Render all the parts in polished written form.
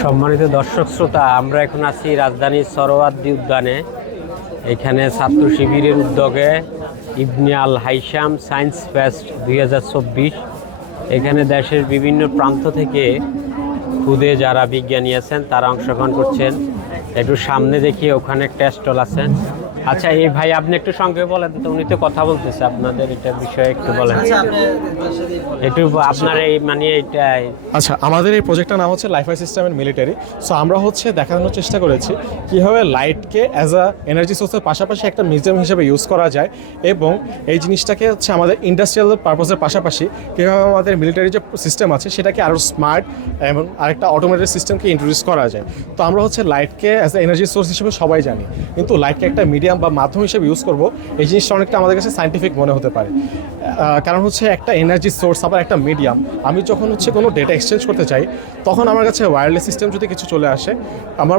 সম্মানিত দর্শক শ্রোতা, আমরা এখন আছি রাজধানীর সরোয়ার্দী উদ্যানে। এখানে ছাত্র শিবিরের উদ্যোগে ইবনে আল হাইসাম সায়েন্স ফেস্ট 2024। এখানে দেশের বিভিন্ন প্রান্ত থেকে খুদে যারা বিজ্ঞানী আছেন তারা অংশগ্রহণ করছেন। একটু সামনে দেখি, ওখানে একটা স্টল আছে। আচ্ছা, এই ভাই আপনি একটু সঙ্গে বলেন তো, উনি তো কথা বলতেছে আপনাদের এটা বিষয়ে একটু বলেন একটু আপনার এই মানে এইটাই। আচ্ছা, আমাদের এই প্রজেক্টটার নাম হচ্ছে life system and military. So আমরা হচ্ছে দেখানোর চেষ্টা করেছি কীভাবে লাইটকে অ্যাজ আ এনার্জি সোর্সের পাশাপাশি একটা মিউজিয়াম হিসেবে ইউজ করা যায়, এবং এই জিনিসটাকে হচ্ছে আমাদের ইন্ডাস্ট্রিয়াল পারপাসের পাশাপাশি কীভাবে আমাদের মিলিটারি যে সিস্টেম আছে সেটাকে আরও স্মার্ট এবং আরেকটা অটোমেটেড সিস্টেমকে ইন্ট্রোডিউস করা যায়। তো আমরা হচ্ছে লাইটকে অ্যাজ এ এনার্জি সোর্স হিসেবে সবাই জানি, কিন্তু লাইটকে একটা মিডিয়াম বা মাধ্যম হিসেবে ইউজ করব, এই জিনিসটা অনেকটা আমাদের কাছে সায়েন্টিফিক মনে হতে পারে। কারণ হচ্ছে একটা এনার্জি সোর্স আবার একটা মিডিয়াম। আমি যখন হচ্ছে কোনো ডেটা এক্সচেঞ্জ করতে চাই, তখন আমার কাছে ওয়্যারলেস সিস্টেম যদি কিছু চলে আসে, আমার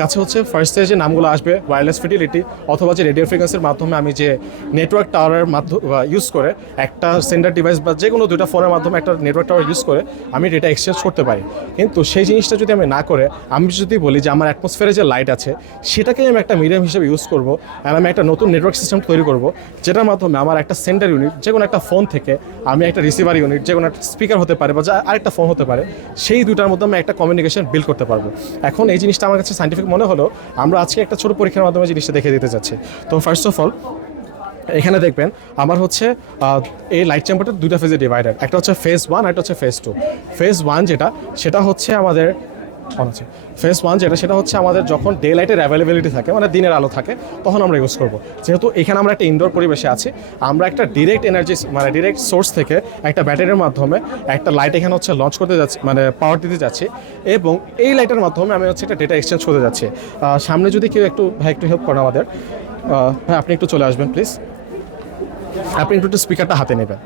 কাছে হচ্ছে ফার্স্টে যে নামগুলো আসবে ওয়্যারলেস ফিডিলিটি, অথবা যে রেডিও ফ্রিকোয়েন্সির মাধ্যমে আমি যে নেটওয়ার্ক টাওয়ারের মাধ্যমে ইউজ করে একটা সেন্ডার ডিভাইস বা যে কোনো দুইটা ফোনের মাধ্যমে একটা নেটওয়ার্ক টাওয়ার ইউজ করে আমি ডেটা এক্সচেঞ্জ করতে পারি। কিন্তু সেই জিনিসটা যদি আমি না করে আমি যদি বলি যে আমার অ্যাটমসফিয়ারে যে লাইট আছে সেটাকেই আমি একটা মিডিয়াম হিসেবে ইউজ করবো, আর আমি একটা নতুন নেটওয়ার্ক সিস্টেম তৈরি করব, যেটার মাধ্যমে আমার একটা সেন্টার ইউনিট যে কোনো একটা ফোন থেকে আমি একটা রিসিভার ইউনিট যে কোনো একটা স্পিকার হতে পারে বা আরেকটা ফোন হতে পারে, সেই দুটার মধ্যে আমি একটা কমিউনিকেশন বিল্ড করতে পারবো। এখন এই জিনিসটা আমার কাছে সায়েন্টিফিক মনে হলো, আমরা আজকে একটা ছোটো পরীক্ষার মাধ্যমে জিনিসটা দেখে দিতে যাচ্ছি। তো ফার্স্ট অফ অল এখানে দেখবেন আমার হচ্ছে এই লাইট চেম্বারটা দুটা ফেজে ডিভাইডেড, একটা হচ্ছে ফেজ 1 আর একটা হচ্ছে ফেজ 2। ফেজ 1 সেটা হচ্ছে আমাদের আছে ফেজ 1 সেটা হচ্ছে আমাদের যখন ডে লাইটের অ্যাভেলেবিলিটি থাকে, মানে দিনের আলো থাকে, তখন আমরা ইউজ করব। যেহেতু এখানে আমরা একটা ইনডোর পরিবেশে আছি, আমরা একটা ডিরেক্ট এনার্জি মানে ডিরেক্ট সোর্স থেকে একটা ব্যাটারির মাধ্যমে একটা লাইট এখানে হচ্ছে লঞ্চ করতে যাচ্ছি, মানে পাওয়ার দিতে যাচ্ছি, এবং এই লাইটের মাধ্যমে আমি হচ্ছে একটা ডেটা এক্সচেঞ্জ করতে যাচ্ছি। সামনে যদি কেউ একটু হেল্প করেন আমাদের, ভাই আপনি একটু চলে আসবেন প্লিজ। আপনি একটু স্পিকারটা হাতে নেবেন।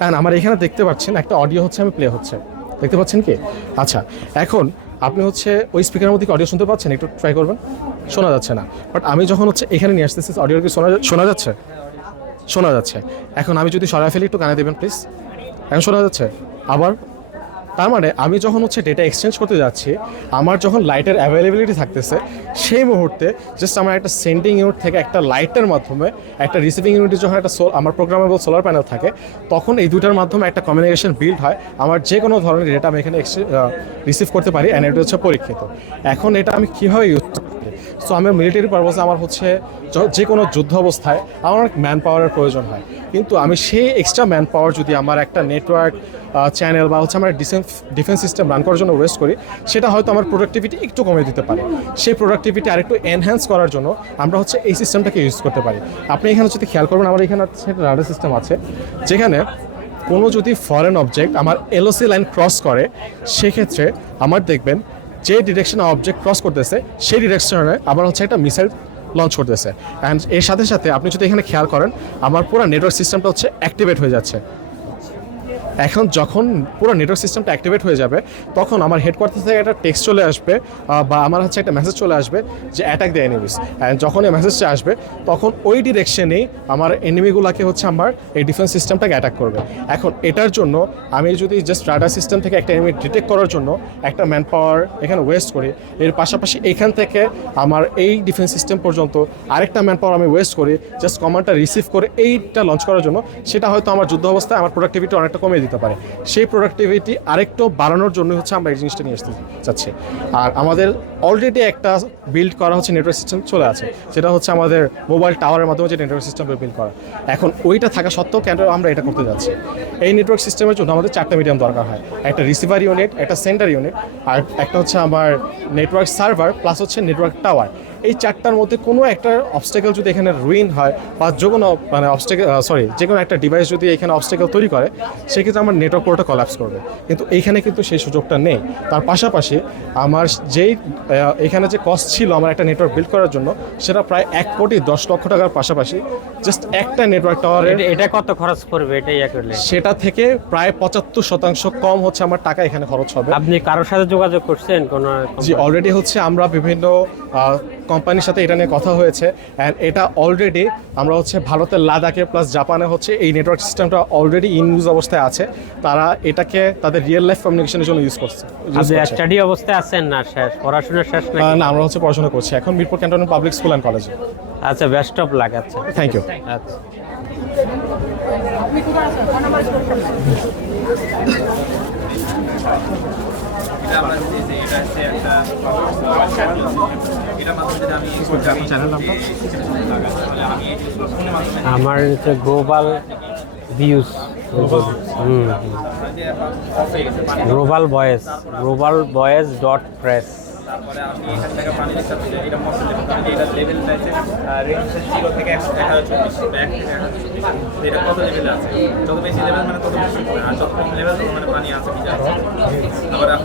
অ্যান্ড আমার এখানে দেখতে পাচ্ছেন একটা অডিও হচ্ছে আমি প্লে হচ্ছে, দেখতে পাচ্ছেন কি? আচ্ছা, এখন আপনি হচ্ছে ওই স্পিকারের মধ্যে কি অডিও শুনতে পাচ্ছেন? একটু ট্রাই করবেন। শোনা যাচ্ছে না, বাট আমি যখন হচ্ছে এখানে নিয়ে আসতেছি অডিও কি শোনা যাচ্ছে? শোনা যাচ্ছে। এখন আমি যদি সরাই ফেলি, একটু কানে দেবেন প্লিজ। এখন শোনা যাচ্ছে আবার? তার মানে আমি যখন হচ্ছে ডেটা এক্সচেঞ্জ করতে যাচ্ছি, আমার যখন লাইটের অ্যাভেলেবিলিটি থাকতেছে, সেই মুহূর্তে জাস্ট আমার একটা সেন্ডিং ইউনিট থেকে একটা লাইটের মাধ্যমে একটা রিসিভিং ইউনিটে যখন একটা আমার প্রোগ্রামেবল সোলার প্যানেল থাকে, তখন এই দুটার মাধ্যমে একটা কমিউনিকেশন বিল্ড হয়। আমার যে কোনো ধরনের ডেটা আমি এখানে রিসিভ করতে পারি, অ্যান্ড এটা হচ্ছে পরীক্ষিত। এখন এটা আমি কীভাবে ইউজ করি? সো আমার মিলিটারি পারপাসে আমার হচ্ছে যে কোনো যুদ্ধ অবস্থায় আমার ম্যান পাওয়ারের প্রয়োজন হয়, কিন্তু আমি সেই এক্সট্রা ম্যান পাওয়ার যদি আমার একটা নেটওয়ার্ক চ্যানেল বা হচ্ছে আমার ডিফেন্স সিস্টেম রান করার জন্য ওয়েস্ট করি, সেটা হয়তো আমার প্রোডাক্টিভিটি একটু কমিয়ে দিতে পারে। সেই প্রোডাক্টিভিটি আরেকটু এনহ্যান্স করার জন্য আমরা হচ্ছে এই সিস্টেমটাকে ইউজ করতে পারি। আপনি এখানে যদি খেয়াল করবেন, আমার এখানে হচ্ছে একটা রাডার সিস্টেম আছে, যেখানে কোনো যদি ফরেন অবজেক্ট আমার এলওসি লাইন ক্রস করে, সেক্ষেত্রে আমার দেখবেন যে ডিরেকশনে অবজেক্ট ক্রস করতেছে সেই ডিরেকশনে আবার হচ্ছে একটা মিসাইল লঞ্চ করতেছে। অ্যান্ড এর সাথে সাথে আপনি যদি এখানে খেয়াল করেন, আমার পুরো নেটওয়ার্ক সিস্টেমটা হচ্ছে অ্যাক্টিভেট হয়ে যাচ্ছে। এখন যখন পুরো নেটওয়ার্ক সিস্টেমটা অ্যাক্টিভেট হয়ে যাবে, তখন আমার হেডকোয়ার্টার থেকে একটা টেক্সট চলে আসবে বা আমার হচ্ছে একটা মেসেজ চলে আসবে যে অ্যাটাক দ্য এনিমিস। অ্যান্ড যখন এই মেসেজটা আসবে, তখন ওই ডিরেকশনেই আমার এনিমিগুলোকে হচ্ছে আমার এই ডিফেন্স সিস্টেমটাকে অ্যাটাক করবে। এখন এটার জন্য আমি যদি জাস্ট রাডার সিস্টেম থেকে একটা এনিমি ডিটেক্ট করার জন্য একটা ম্যান পাওয়ার এখানে ওয়েস্ট করি, এর পাশাপাশি এখান থেকে আমার এই ডিফেন্স সিস্টেম পর্যন্ত আরেকটা ম্যান পাওয়ার আমি ওয়েস্ট করি জাস্ট কমান্ডটা রিসিভ করে এইটা লঞ্চ করার জন্য, সেটা হয়তো আমার যুদ্ধ অবস্থায় আমার প্রোডাক্টিভিটি অনেকটা কমিয়ে দিতে পারে। সেই প্রোডাক্টিভিটি আরেকটু বাড়ানোর জন্য হচ্ছে আমরা এই জিনিসটা নিয়ে আসতে চাচ্ছি। আর আমাদের অলরেডি একটা বিল্ড করা হচ্ছে নেটওয়ার্ক সিস্টেম চলে আছে, সেটা হচ্ছে আমাদের মোবাইল টাওয়ারের মাধ্যমে যে নেটওয়ার্ক সিস্টেম বিল্ড করা। এখন ওইটা থাকা সত্ত্বেও কেন আমরা এটা করতে যাচ্ছি? এই নেটওয়ার্ক সিস্টেমের জন্য আমাদের 4টা মিডিয়াম দরকার হয়, একটা রিসিভার ইউনিট, একটা সেন্টার ইউনিট, আর একটা হচ্ছে আমার নেটওয়ার্ক সার্ভার, প্লাস হচ্ছে নেটওয়ার্ক টাওয়ার। এই 4টার মধ্যে কোনো একটা অবস্টেকেল যদি এখানে রুইন হয় বা যে কোনো মানে যে কোনো একটা ডিভাইস যদি এখানে অবস্টেকেল তৈরি করে, সেক্ষেত্রে আমার নেটওয়ার্ক পুরোটা কলাপস করবে। কিন্তু এইখানে কিন্তু সেই সুযোগটা নেই। তার পাশাপাশি আমার যেই এখানে যে কস্ট ছিল আমার একটা নেটওয়ার্ক বিল্ড করার জন্য, সেটা প্রায় 1,10,00,000 টাকার পাশাপাশি জাস্ট একটা নেটওয়ার্ক টাওয়ারের এটা কত খরচ পড়বে এটাই করলে? সেটা থেকে প্রায় 75% কম হচ্ছে আমার টাকা এখানে খরচ হবে। আপনি কারোর সাথে যোগাযোগ করছেন কোনো? জি, অলরেডি হচ্ছে আমরা বিভিন্ন কোম্পানির সাথে এটা নিয়ে কথা হয়েছে, অ্যান্ড এটা অলরেডি আমরা হচ্ছে ভারতের লাদাখে প্লাস জাপানে হচ্ছে এই নেটওয়ার্ক সিস্টেমটা অলরেডি ইন ইউজ অবস্থায় আছে। তারা এটাকে তাদের রিয়েল লাইফ কমিউনিকেশনের জন্য ইউজ করছে। আপনি স্টাডি অবস্থায় আছেন না শেষ পড়াশোনা শেষ নাকি? না, আমরা হচ্ছে পড়াশোনা করছি এখন Mirpur cantonment public school and কলেজে। আচ্ছা, বেস্ট অফ লাক। আচ্ছা, থ্যাংক ইউ। আচ্ছা। আমার হচ্ছে global views, global voice .press. তারপরে আমি এখান থেকে পানি দিচ্ছি, এটা মশলা এটা লেভেলটা আছে রেঞ্জ 0 থেকে 124 ব্যাক থেকে 124, এটা কত লেভেলে আছে, যত বেশি লেভেল মানে তত বেশি, আর যত কম লেভেল তত মানে পানি আছে ভিজা। আবার